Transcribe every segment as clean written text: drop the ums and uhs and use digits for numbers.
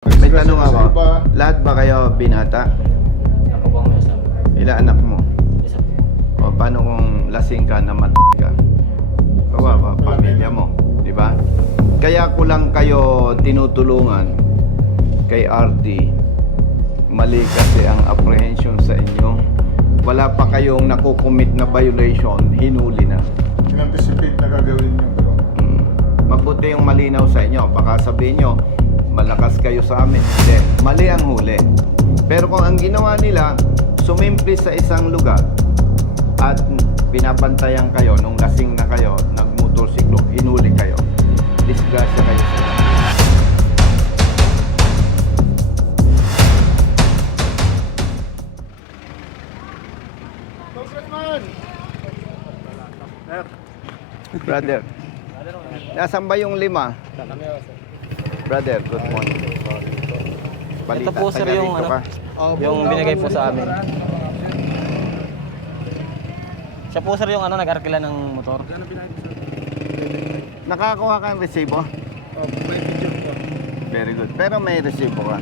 May tanong ako. Lahat ba kayo binata? Ako po ang isa. Ilan anak mo? Isa po. O paano kung lasing ka na ka? Kawawa, pamilya mo. Di ba? Kaya ko lang kayo tinutulungan kay RD. Mali kasi ang apprehension sa inyo. Wala pa kayong nakukumit na violation, hinuli na. In-anticipate na gagawin nyo, bro. Mabuti yung malinaw sa inyo. Baka sabihin nyo, malakas kayo sa amin. Hindi. Mali ang huli. Pero kung ang ginawa nila, sumimpli sa isang lugar at binabantayan kayo nung lasing na kayo, nagmotorsiklo, hinuli kayo. Disgrasya kayo sa Brother, nasan ba yung 5? Brother, good morning. Ito po sir taga yung rito ano, ka. yung binigay po sa amin. Siya po sir yung ano, nag-arkila ng motor. Nakakuha ka ng resibo? May video ko. Very good. Pero may resibo ka.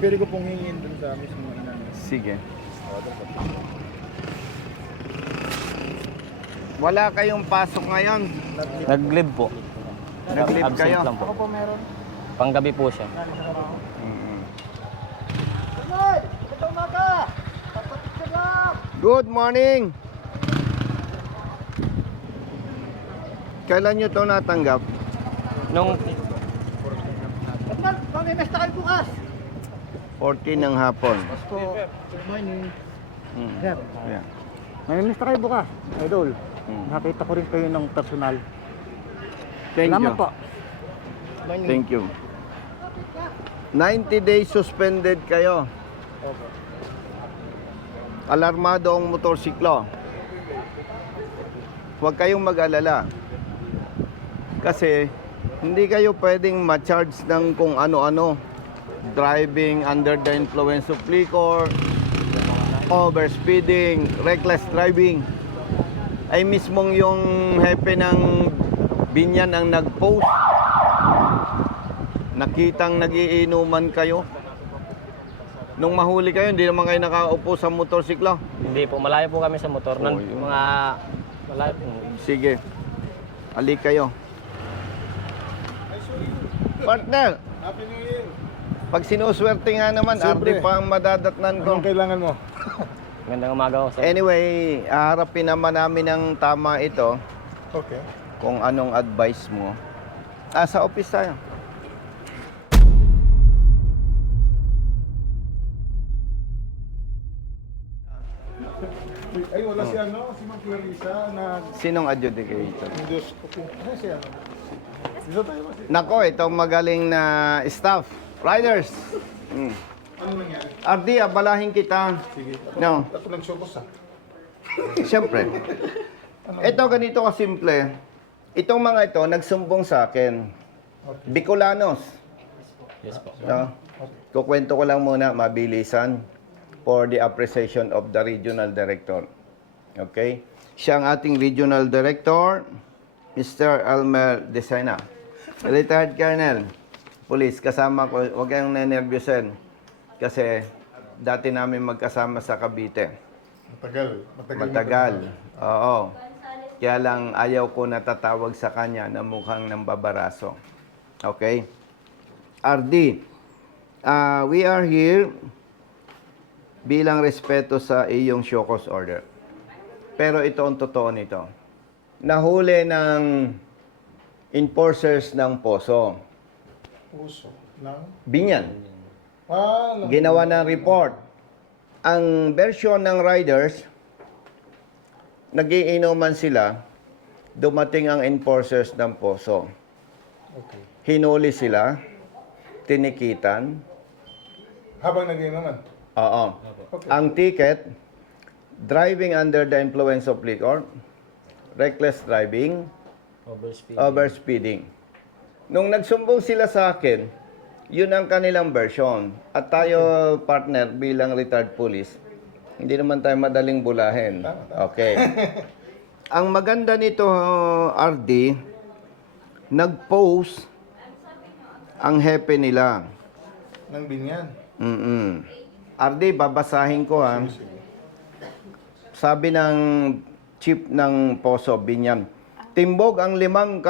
Pwede ko pong hingin dun sa mismo inano. Sige. Wala kayong pasok ngayon. Nag-live po. Nag-leave Absent kayo? lang po. Ako po meron. Panggabi po siya. Good morning! Kailan nyo ito natanggap? Nung 14 ng hapon. Good morning. Mm. Yeah. Namimiss kayo bukas, idol. Mm. Nakita ko rin kayo ng personal. Thank Salamat you. po. Thank you. 90 days suspended kayo. Alarmado ang motorsiklo. Huwag kayong mag-alala. Kasi hindi kayo pwedeng ma-charge ng kung ano-ano. Driving under the influence of liquor, overspeeding, reckless driving. Ay mismong yung hepe ng Binyan ang nag-post. Nakitang nagiinuman kayo. Nung mahuli kayo, hindi naman kayo nakaupo sa motorsiklo. hindi po, malayo po kami sa motor. Oh, yun. Mga malayo po. Sige. Alik kayo. Partner, Happy New Year. pag sinuswerte nga naman, Siyempre. RD pa ang madadatnan ko. Anong kailangan mo? Magandang umaga po sir. Anyway, haharapin naman namin ng tama ito Okay. kung anong advice mo. Sa office tayo. Ay, wala si ano, si Ma'am Clarissa na Sinong adjudicator? Diyos ko po. Ano si ano? Dito tayo ba? Nako, itong magaling na staff. Riders. Ano nangyari? RD, abalahin kita. Sige. No, Ako nagsukos ah. siyempre. Ito, ganito kasimple. Itong mga ito, nagsumbong sa akin. Bicolanos. Yes po. No? Kukwento ko lang muna, mabilisan, for the appreciation of the regional director. Okay? Siya ang ating regional director, Mr. Elmer Desena. Retired Colonel, Police, kasama ko, huwag kayong nenervyusin. Kasi dati namin magkasama sa Cavite. Matagal. Oo. Kaya lang ayaw ko natatawag sa kanya na mukhang nambabaraso. Okay? RD, we are here bilang respeto sa iyong show cause order. Pero ito ang totoo nito. Nahuli ng enforcers ng Poso. Puso. Lang? Binyan. Ah, Ginawa ng report. Ang version ng riders, nagiinuman sila, dumating ang enforcers ng Poso. Okay. Hinuli sila, tinikitan. Habang nagiinuman. Oo. Okay. Ang ticket, driving under the influence of liquor, reckless driving, overspeeding. Nung nagsumbong sila sa akin, yun ang kanilang version. At tayo, partner, bilang retired police, hindi naman tayo madaling bulahin. Okay. Ang maganda nito, RD, nag-post ang hepe nila. Ng binyan. RD, babasahin ko ha. Sige. Sabi ng chief ng Poso, Binyan, timbog ang 5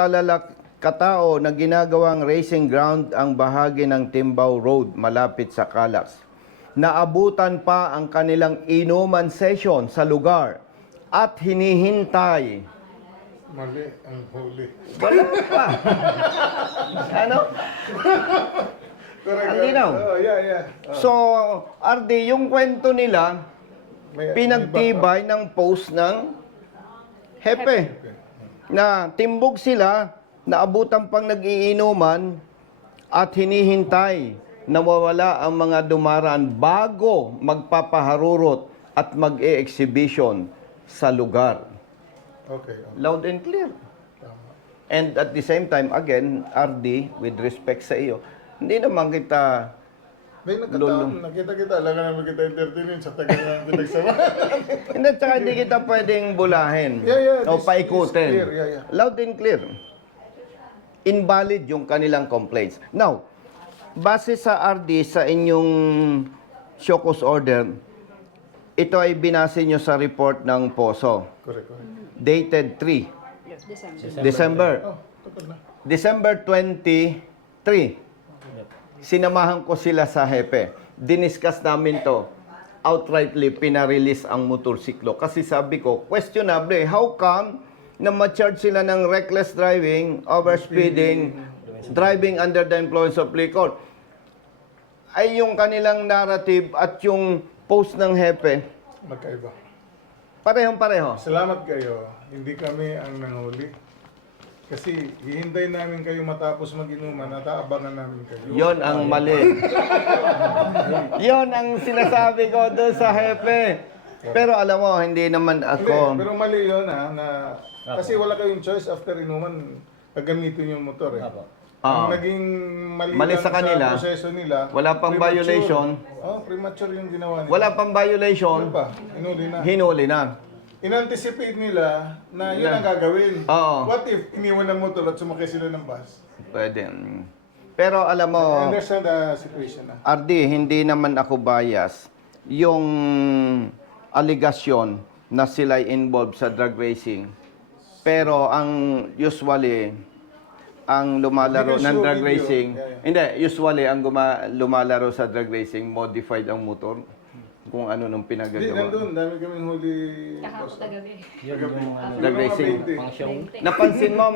katao na ginagawang racing ground ang bahagi ng Timbao Road malapit sa Calax. Naabutan pa ang kanilang inuman session sa lugar at hinihintay. Mali ang huli. Wala pa. Ano? Correct. Ang linaw. Oh, yeah. So, RD, yung kwento nila, pinagtibay ng post ng Hepe. Na timbog sila, naabutan pang nag-iinuman at hinihintay na mawala ang mga dumaraan bago magpapaharurot at mag-e-exhibition sa lugar. Okay. Loud and clear. Tama. And at the same time, again, RD, with respect sa iyo, hindi naman kita May nagkataon, nakita kita, alam ka naman kita entertainin sa tagal na pinagsama. hindi, tsaka hindi kita pwedeng bulahin Yeah, o this paikutin. is clear, yeah. Loud and clear. Invalid yung kanilang complaints. Now, base sa RD, sa inyong show cause order, ito ay binase nyo sa report ng Poso. Correct. Dated 3 December. Oh, tapos na. December 23. Sinamahan ko sila sa Hepe. Diniscuss namin to. Outrightly, pinarelease ang motorsiklo. Kasi sabi ko, questionable. How come na ma-charge sila ng reckless driving, overspeeding, driving under the influence of liquor? Ay yung kanilang narrative at yung post ng Hepe, Magkaiba. parehong-pareho. Salamat kayo. Hindi kami ang nanghuli. Kasi hihintay namin kayo matapos mag-inuman at aabangan namin kayo. Yon ang mali. Yon ang sinasabi ko doon sa Hepe. Pero alam mo, hindi naman Hindi, ako... pero mali yun na kasi wala kayong choice after inuman pagamitin yung motor eh. Ang naging mali Mali sa lang kanila. proseso nila. Wala pang premature. violation. Oh, premature yung ginawa nila. Wala pang violation, Ano pa? Inuli na. hinuli na. In-anticipate nila na yun ang gagawin. Oo. What if iniwan ng motor at sumakay sila ng bus? Pwede. Pero alam mo, I understand the situation na. RD, hindi naman ako bias. Yung aligasyon na sila involved sa drug racing. Pero ang usually, ang lumalaro Hindi ka ng sure drug video. racing, Yeah. hindi, usually ang lumalaro sa drug racing, modified ang motor. Kung ano nung Hindi, pinagagawa. nandun. Dami kaming huli. Kahapon kagabi. Drug racing. Pang show. Napansin mo,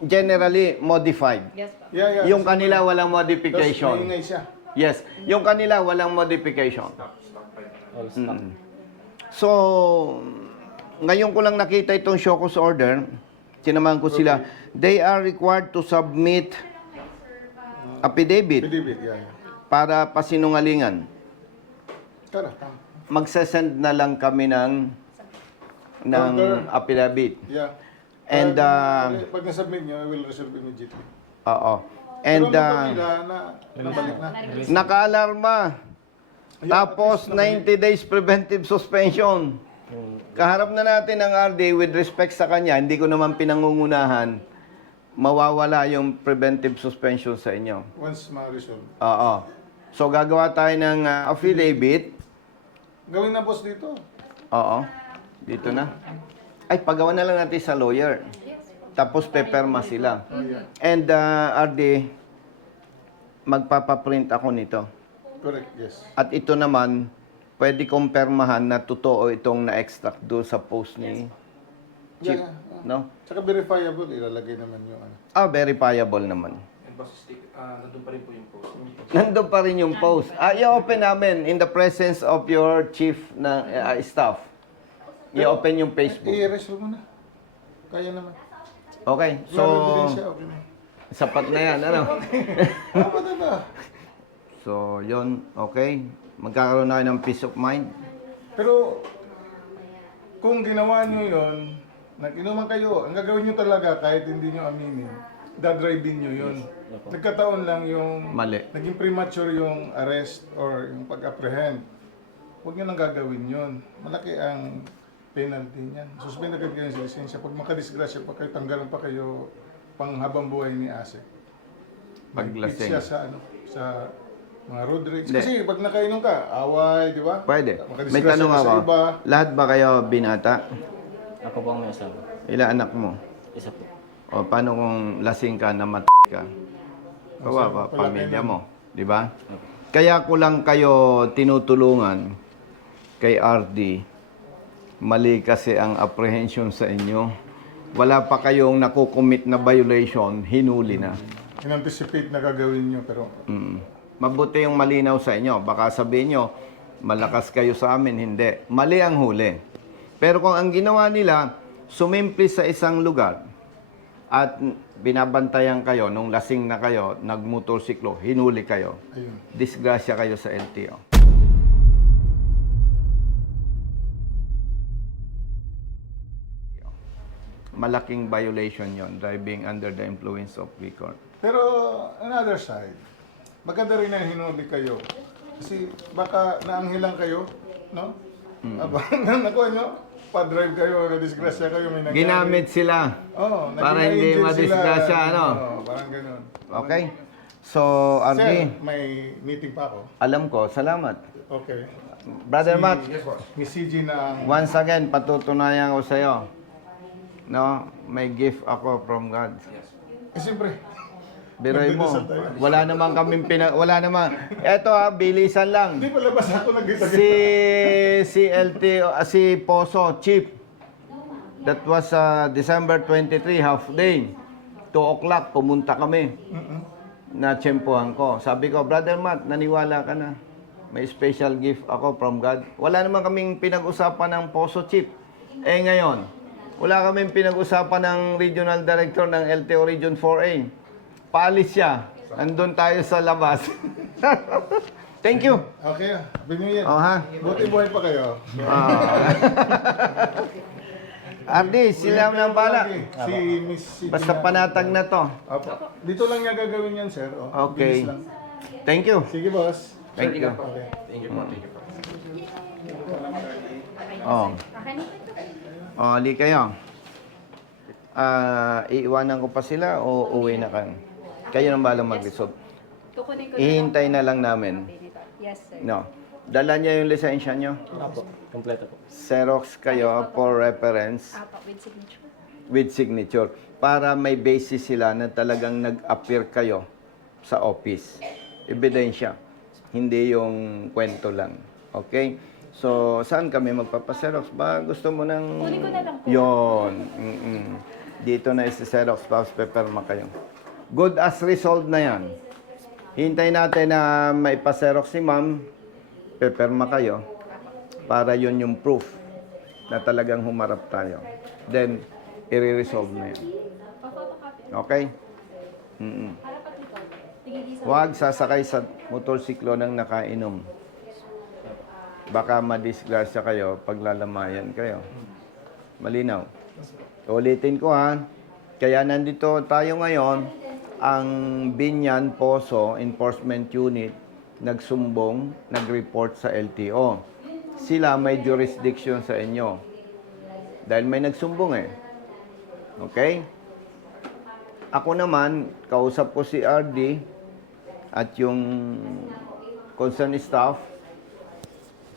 generally modified. Yes po. Yeah. Yung kanila walang Tapos modification. maingay siya. Yes, yung kanila walang modification. All stock. So, ngayon ko lang nakita itong show cause order. Sinamahan ko sila. They are required to submit affidavit Bidibid, yeah. para pasinungalingan. Tara, tama. Magsasend na lang kami ng Order. affidavit. Yeah. And, pag nasubmit nyo, I will reserve immediately. Oo. Pero And, nabalik na. naka-alarma. Tapos, 90 days preventive suspension. Kaharap na natin ang RD with respect sa kanya, hindi ko naman pinangungunahan, mawawala yung preventive suspension sa inyo. Once ma-resolve. Oo. So, gagawa tayo ng affidavit. Gawin na boss dito. Oo. Dito na. Ay, pagawa na lang natin sa lawyer. Tapos, peperma sila. And, RD, magpapaprint ako nito. Correct, yes. At ito naman, pwede kong permahan na totoo itong na-extract doon sa post ni Chief. Yeah. No? Tsaka verifiable, ilalagay naman yung ano. Verifiable naman. Nandun pa rin po yung post. Nandun pa rin yung post. I-open namin in the presence of your chief na staff. I-open yung Facebook. I-resolve mo na. Kaya naman. Okay, so Meron ebidensya, okay na. sapat na yan, ano? Tama na ba? So, yon okay. Magkakaroon na kayo ng peace of mind. Pero, kung ginawa nyo yun, nag-inuman kayo, ang gagawin nyo talaga kahit hindi nyo aminin, dadrive-in nyo yun. Nagkataon lang yung Mali. naging premature yung arrest or yung pag-apprehend. Huwag nyo nang gagawin yun. Malaki ang penalty niyan. Suspend agad kayo sa lisensya. Pag makadisgrasya pa kayo, tanggalan pa kayo pang habang buhay ni Ase. Paglasing. Siya sa ano, sa mga road rage. Hindi. Kasi pag nakainom ka, away, di ba? Pwede. Makadisgrasya May tanong ka ako. sa iba. Lahat ba kayo binata? Ako po ang may asawa. Ilan anak mo? Isa po. O paano kung lasing ka na ka? Kawawa, Wala pamilya kayo. mo. Di ba? Kaya ko lang kayo tinutulungan kay RD. Mali kasi ang apprehension sa inyo. Wala pa kayong nakukumit na violation, hinuli na. In-anticipate na gagawin nyo, pero Mabuti yung malinaw sa inyo. Baka sabihin nyo, malakas kayo sa amin. Hindi. Mali ang huli. Pero kung ang ginawa nila, sumimple sa isang lugar at binabantayan kayo, nung lasing na kayo, nagmotorsiklo, hinuli kayo. ayun. Disgrasya kayo sa LTO. Malaking violation yon, driving under the influence of liquor. Pero another side, maganda rin na hinuli kayo. Kasi baka naanghilang kayo, no? Abang nakuha nyo, pa-drive kayo, na-disgrasya kayo, may nangyari. Ginamit sila. Oo, Para naging hindi angel madisgrasya, sila. ano? Oo, parang ganun. Okay? So, Sir, RD, may meeting pa ako. alam ko, salamat. Okay. Brother Matt, Miss CG na ang... once again, patutunayan ko sa'yo. No, may gift ako from God. siyempre, Biroy mo, Nagdadasal tayo. wala naman kaming wala naman. Eto bilisan lang. hindi pala basta ako nagkita. Si LTO, si Poso, Chief. That was December 23, half day. 2 o'clock, pumunta kami. Na-tsempohan ko. Sabi ko, Brother Matt, naniwala ka na. May special gift ako from God. Wala naman kaming pinag-usapan ng Poso, Chief. Eh ngayon, wala kaming pinag-usapan ng Regional Director ng LTO Region 4A. Paalis siya. Andun tayo sa labas. Thank you. Okay, Happy New Year. Oh, ha? Buti buhay pa kayo. Ardi, sila ng bala. Si Miss CG Basta na- panatag na to. Opo. Dito lang niya gagawin yan, sir. Oh, Okay. bilis lang. Thank you. Sige, boss. Thank you. Okay. Thank you po, thank you po. Oh. Oh, ali kayo. Iiwanan ko pa sila o uwi na kayo? Kayo nang balang mag-resolve. Kukunin ko Ihintay na lang namin. Yes, sir. No. Dala niya yung lisensya nyo. Apo. Kompleto po. Xerox kayo for reference Apa, with signature. with signature para may basis sila na talagang nag-appear kayo sa office. Ebidensya. Hindi yung kwento lang. Okay? So, saan kami magpapaserox? Ba, gusto mo ng... Kunin ko na lang po. Yun. Dito na isi-xerox, tapos peperma kayo. Good as resolved na yan. Hintay natin na maipaserox si ma'am, peperma kayo, para yun yung proof na talagang humarap tayo. Then, i-resolve na yan. Okay? Huwag sasakay sa motorsiklo ng nakainom. Baka madisgrasya kayo pag lalamayan kayo. Malinaw. Ulitin ko ha. Kaya nandito tayo ngayon, ang Binyan Poso Enforcement Unit nagsumbong, nag-report sa LTO. Sila may jurisdiction sa inyo. Dahil may nagsumbong eh. Okay? Ako naman, kausap ko si RD at yung concerned staff,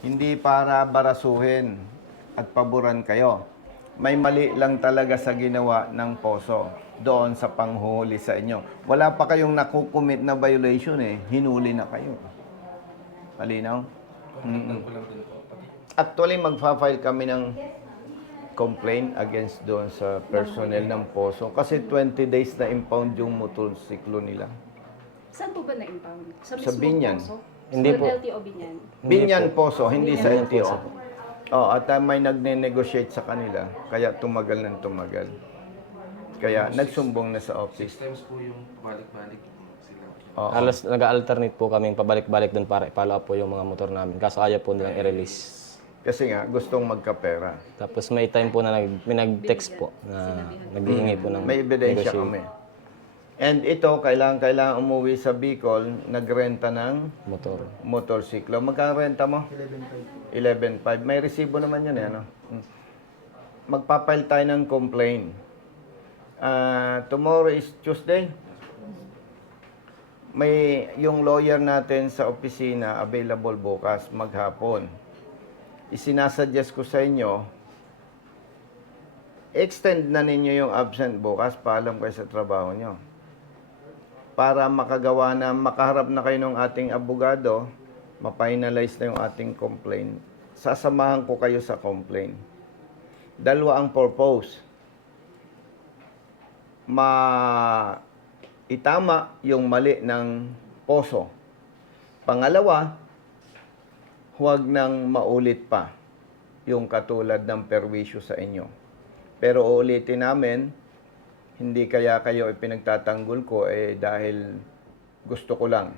hindi para barasuhin at paboran kayo. May mali lang talaga sa ginawa ng Poso doon sa panghuhuli sa inyo. Wala pa kayong nakukumit na violation eh. Hinuli na kayo. Malinaw? Pagdagdag ko lang din po. Actually, magfa-file kami ng complaint against doon sa personnel ng Poso kasi 20 days na impound yung motorsiklo nila. Saan po ba na-impound? Sa mismong Binyan. Poso? Hindi Sa po. LTO Binyan. Binyan Poso, hindi sa Binyan LTO. Poso. Oh, at may nagne-negotiate sa kanila, kaya tumagal ng tumagal. Kaya nagsumbong na sa 6 office. times po yung balik-balik sila. Oo. Alas nag-alternate po kami pabalik-balik doon para ipala po yung mga motor namin. Kaso ayaw po nilang i-release. Kasi nga, gustong magkapera. Tapos may time po na may nag-text po na naghihingi po ng May ebidensya negotiate. kami. And ito, kailangan umuwi sa Bicol, nagrenta ng Motor. motorsiklo. Magkano renta mo? 11.5. May resibo naman yun eh, ano? Magpapile tayo ng complaint. Tomorrow is Tuesday. may yung lawyer natin sa opisina available bukas maghapon. Isinasuggest ko sa inyo, extend na ninyo yung absent bukas, paalam kayo sa trabaho nyo. Para makagawa na, makaharap na kayo ng ating abogado, ma-finalize na yung ating complaint. Sasamahan ko kayo sa complaint. Dalawa ang purpose. Itama yung mali ng poso. Pangalawa, huwag nang maulit pa yung katulad ng perwisyo sa inyo. Pero uulitin namin, hindi kaya kayo ipinagtatanggol ko dahil gusto ko lang.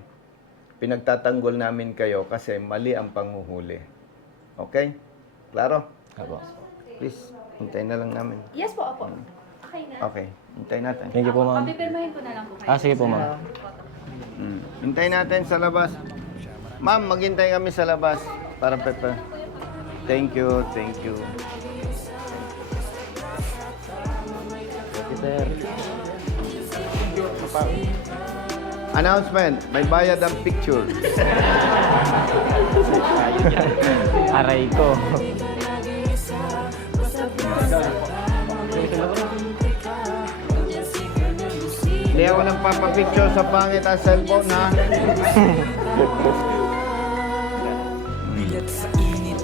Pinagtatanggol namin kayo kasi mali ang panghuhuli. Okay? Klaro? Apo. Please, hintayin na lang namin. Yes po, opo. Okay na. Okay, hintayin natin. Thank you po, ma'am. Papipirmahin ko na lang po kayo. Ah, sige po, ma'am. Hintayin natin sa labas. Ma'am, maghintay kami sa labas para pepe. Thank you, thank you. Sir. Announcement, may bayad ang picture. Aray ko. Hindi ako nagpapapicture sa pangit ang cellphone, ha? Bilat sa init,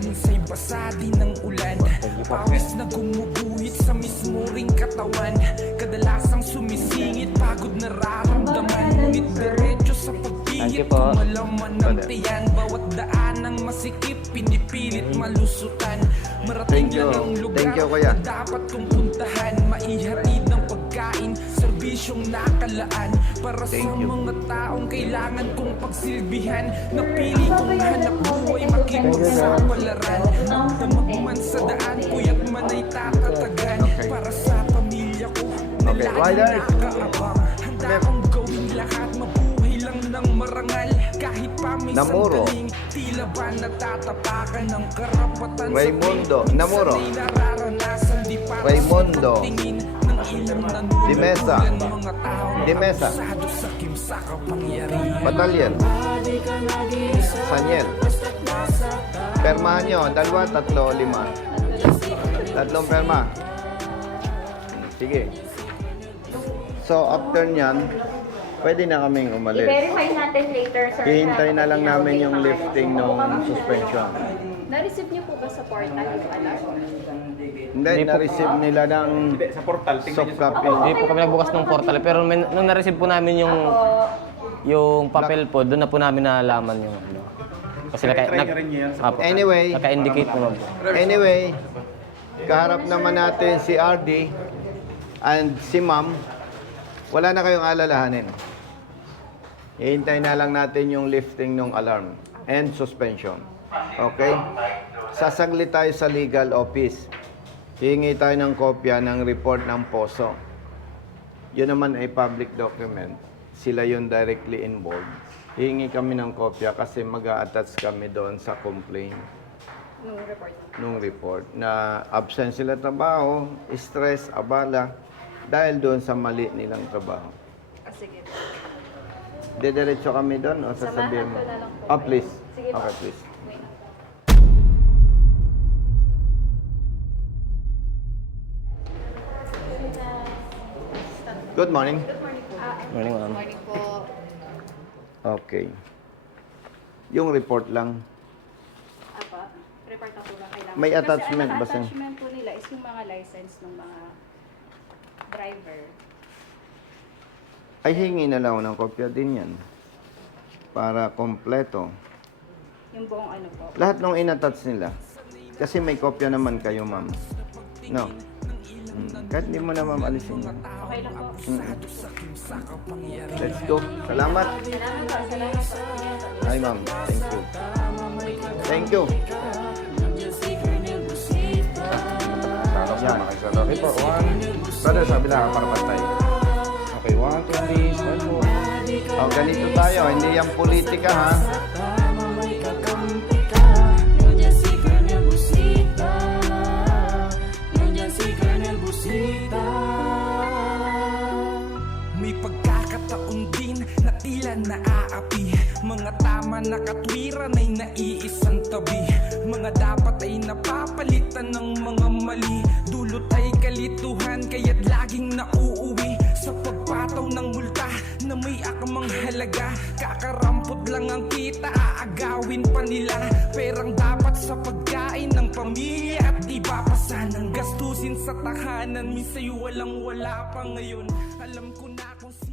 minsa'y basa din ng ulan. Pawis na gumuguhit sa mismo ring katawan. Kadalasang sumisingit, pagod nararamdaman. Ngunit diretso sa pagpigit, malaman ng tiyan. Bawat daan ng masikip, pinipilit malusutan. Marating Thank you. lang ang lugar Thank you, kuya. na dapat kong puntahan. Maihatid ng pagkain, serbisyong nakalaan. Para sa Thank you. mga taong kailangan kong pagsilbihan. Napili kong hanap buhay, makipagsapalaran. Damagman sa daan, puyat man ay tatatagan. Para sa pamilya ko, na Okay, lagi riders. nakaabang. Handa kong gawin lahat, mabuhay lang ng marangal. Kahit pa may Namuro. sandaling, tila ba natatapakan ng karapatan sa Raimundo, tuwing Namuro. sanay nararanasan, di para Raimundo. sa pagtingin ng ilang nanunulugan Dimesa. mga taong Dimesa. akusado sa kimsa kapangyarihan. Batalyon. Sanyel. Permahan nyo, 2, 3, 5. Tatlong perma. Sige. So, after nyan, pwede na kaming umalis. I-verify natin later, sir. Hihintay na lang kung namin okay yung pa kayo. lifting ng suspension. Na-receive niyo po ba sa portal yung alarm? Hindi, na-receive nila ng soft copy. Hindi po kami nagbukas ng portal. Pero nung na-receive po namin yung papel po, doon na po namin nalaman yung ano. Kasi Anyway, naka-indicate naman po. Anyway, kaharap naman natin si RD and si Ma'am. Wala na kayong alalahanin. Hihintay na lang natin yung lifting ng alarm and suspension. Okay? Sasaglit tayo sa legal office. Hihingi tayo ng kopya ng report ng POSO. Yun naman ay public document. Sila yung directly involved. Hihingi kami ng kopya kasi mag-a-attach kami doon sa complaint Nung report. nung report na absent sila trabaho, stress, abala, dahil doon sa mali nilang trabaho. Sige. Didiretso kami doon o sasabihin mo? Samahan ko na lang po Oh, kayo. please. Sige po. Okay, please. Wait. Good morning. Morning, ma'am. Morning po. Okay. Yung report lang. Apa, report na po ba kailangan? May attachment Kasi ba ang sa- attachment po nila is yung mga license ng mga driver. Ay, hingi na lang ako ng kopya din yan. Para kompleto. Yung buong ano po. Lahat ng inattach nila. Kasi may kopya naman kayo, ma'am. No? Kahit hindi mo na, ma'am, alisin yan. Okay lang po. Let's go. Salamat. Salamat po. Salamat po. Hi, ma'am. Thank you. Thank you. Yan. Okay po, 1. Brother, sabi lang para pantay. Okay, 1, 2, please. 1, 2. Oh, ganito tayo. Hindi yan politika, ha? May pagkakataon din na Mga tama na katwiran ay naiisang tabi. Mga dapat ay napapalitan ng mga mali. Dulot ay kalituhan kaya't laging nauuwi sa pagpataw ng multa na may akamang halaga. Kakarampot lang ang kita, aagawin pa nila. Perang dapat sa pagkain ng pamilya at iba pa sanang gastusin sa tahanan. Minsa'y walang wala pa ngayon. Alam ko na kung